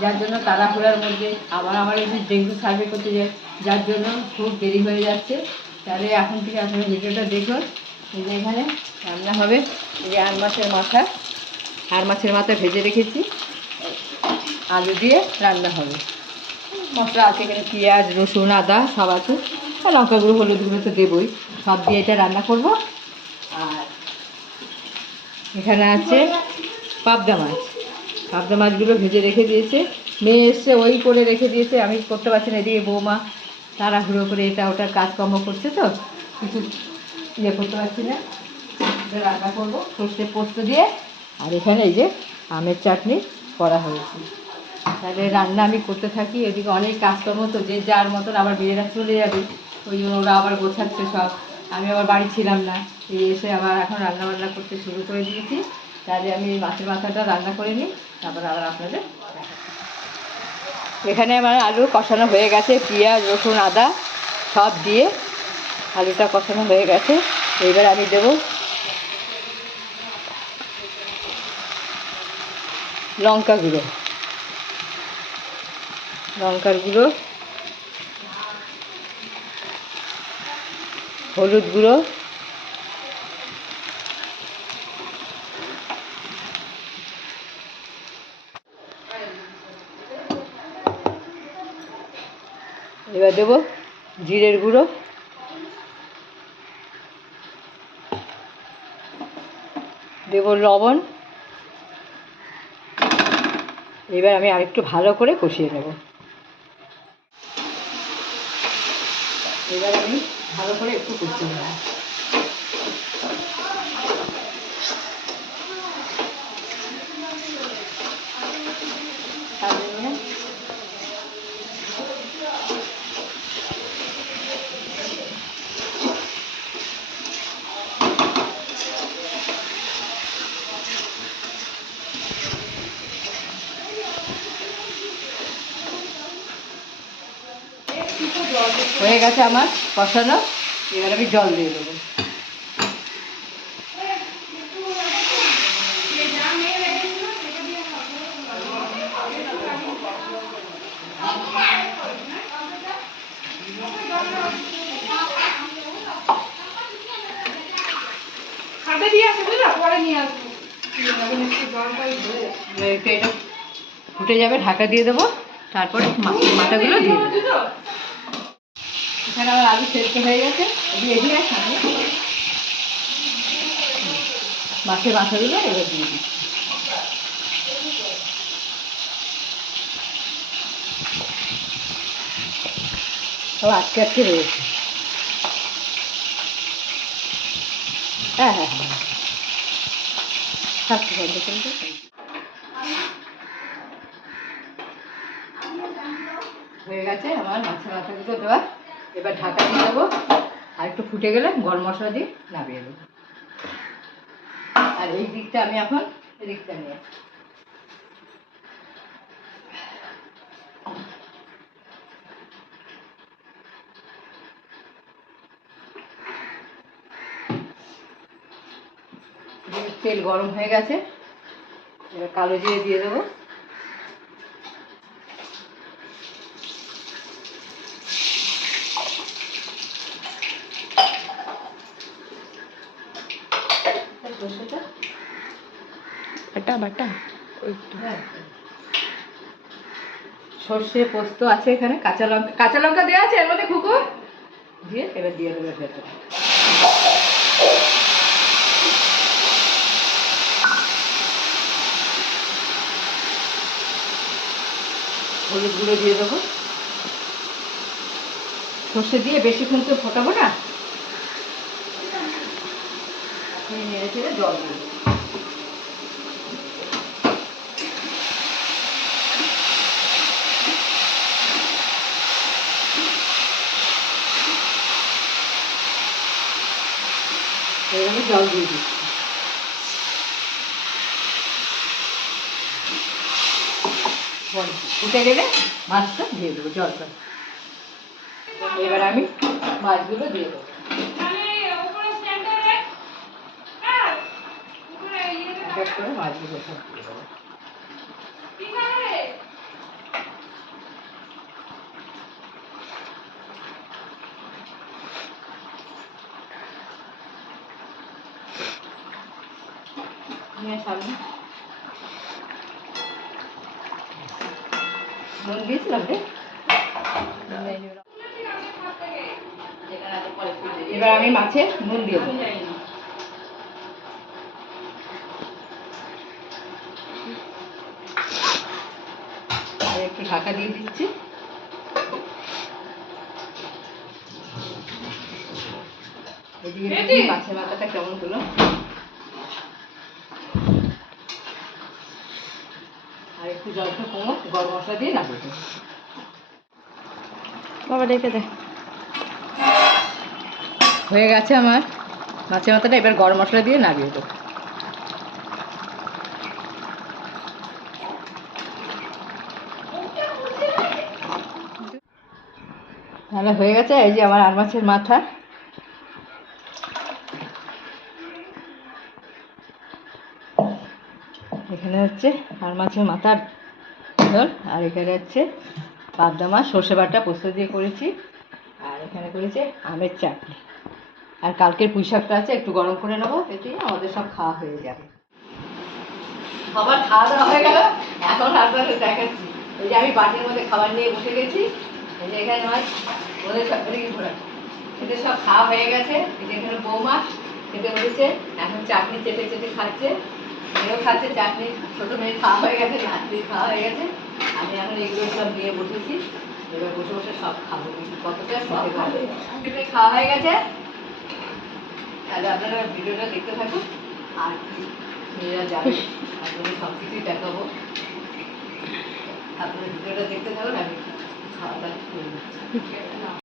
যার জন্য তাড়াহুড়ার মধ্যে আমার এই যে ডেঙ্গু সার্ভে করতে যায়, যার জন্য খুব দেরি হয়ে যাচ্ছে। তাহলে এখন থেকে আপনারা ভিডিওটা দেখুন। এই যে এখানে রান্না হবে, এই যে আর মাছের মাথা ভেজে রেখেছি, আলু দিয়ে রান্না হবে। মশলা আছে এখানে, পেঁয়াজ, রসুন, আদা সব আছে, আর লঙ্কা গুঁড়ো, হলুদ গুঁড়ো তো দেবই, সব দিয়ে এটা রান্না করব। আর এখানে আছে পাবদা মাছগুলো ভেজে রেখে দিয়েছে, মেয়ে এসছে ওই করে রেখে দিয়েছে, আমি করতে পারছি না। এদিকে বৌমা তাড়াহুড়ো করে এটা ওটা কাজকর্ম করছে, তো কিছু ইয়ে করতে পারছি না। রান্না করবো সর্ষে পোস্ত দিয়ে। আর এখানে এই যে আমের চাটনি করা হয়েছে। তাহলে রান্না আমি করতে থাকি, এদিকে অনেক কাজকর্ম, তো যে যার মতন আবার মেয়েরা চলে যাবে, ওই জন্য ওরা আবার গোছাচ্ছে সব। আমি আবার বাড়ি ছিলাম না, এই এসে আবার এখন রান্নাবান্না করতে শুরু করে দিয়েছি। তাহলে আমি মাছের মাথাটা রান্না করে নিই, তারপর আবার আপনাদের এখানে আমার আলু কষানো হয়ে গেছে, পেঁয়াজ, রসুন, আদা সব দিয়ে আলুটা কষানো হয়ে গেছে। এবার আমি দেবো লঙ্কার গুঁড়ো, হলুদ গুঁড়ো, এবার দেবো জিরের গুঁড়ো, দেবো লবণ। এবার আমি আরেকটু ভালো করে কষিয়ে নেব। এবার আমি ভালো করে একটু কষিয়ে নেব। হয়ে গেছে আমার কষানো, এবার আমি জল দিয়ে দেবো। এটা ফুটে যাবে, ঢাকা দিয়ে দেবো, তারপরে মাছের মাথাগুলো দিয়ে দেবো। এখানে আমার আলু সেদ্ধ হয়ে গেছে, এদিকে সামনে মাছের মাথাগুলো এবার দিয়ে দিচ্ছি। সব আটকে রয়েছে। হ্যাঁ, থাকতে থাকবে কিন্তু। হয়ে গেছে আমার মাছের মাথাগুলো দেওয়া, এবার ঢাকা দিয়ে দেবো, আর একটু ফুটে গেলে গরম মশলা দিয়ে নামিয়ে দেবো। আর এই দিকটা আমি এখন এদিকটা নিয়ে তেল গরম হয়ে গেছে, এবার কালো জিরে দিয়ে দেবো। বাটা সর্ষে পোস্ত আছে এখানে, কাঁচা লঙ্কা দেওয়া আছে এর মধ্যে, খুকু দিয়ে এবার দিয়ে দেবে ভেতরে। হলুদ গুঁড়ো দিয়ে দেবো, সর্ষে দিয়ে বেশিক্ষণ তো ফোটাবো না, নেড়ে চেড়ে জল দেবো। এভাবে জল দিয়ে দিচ্ছি। ফুটে গেলে মাছটা দিয়ে দেবো জলটা। এবার আমি মাছগুলো দিয়ে দেবো। এক এক করে মাছগুলো সব দিয়ে দেবো। নিয়ে সামনে নুন দিয়েছিলাম রে। এবার আমি মাছে নুন দিয়ে দেবো। একটু ঢাকা দিয়ে দিচ্ছি। এদিকে মাছের মাথাটা কেমন হলো। আর একটু জলটা কমো, গরম মশলা দিয়ে নামিয়ে দেবো। বাবা রেখে দে। হয়ে গেছে আমার মাছের মাথাটা, এবার গরম মশলা দিয়ে নামিয়ে দেবো। তাহলে হয়ে গেছে। এই যে আমার আর মাছের মাথা। এখানে হচ্ছে আর মাছের মাথার ঝোল, আর এখানে হচ্ছে পাবদা মাছ সর্ষে বাটা পোস্ত দিয়ে করেছি, আর এখানে করেছে আমের চাটনি। আর কালকের পুঁই শাকটা আছে, একটু গরম করে নেবো, এতেই আমাদের সব খাওয়া হয়ে যাবে। খাবার খাওয়া দাওয়া হয়ে গেল, এখন আপনাদের দেখাচ্ছি। এই যে আমি বাটির মধ্যে খাবার নিয়ে বসে গেছি। এই যে এখানে মাছ ওদের সব ঘোরা, এদের সব খাওয়া হয়ে গেছে। এই যে এখানে বৌমা খেতে বলেছে, এখন চাটনি চেটে চেটে খাচ্ছে। মেয়েও খাচ্ছে চাটনি, ছোটো মেয়ে খাওয়া হয়ে গেছে, নাতনির খাওয়া হয়ে গেছে। আমি এখন এগুলো সব নিয়ে বসেছি, এবার বসে বসে সব খাবো, কতটা খেতে পারবে। খাওয়া হয়ে গেছে, তাহলে আপনারা ভিডিওটা দেখতে থাকুন। আর মেয়েরা যাবে, আপনাদের সব কিছুই দেখাবো। আপনারা ভিডিওটা দেখতে থাকুন, আমি খাওয়া দাওয়া করে দিচ্ছি।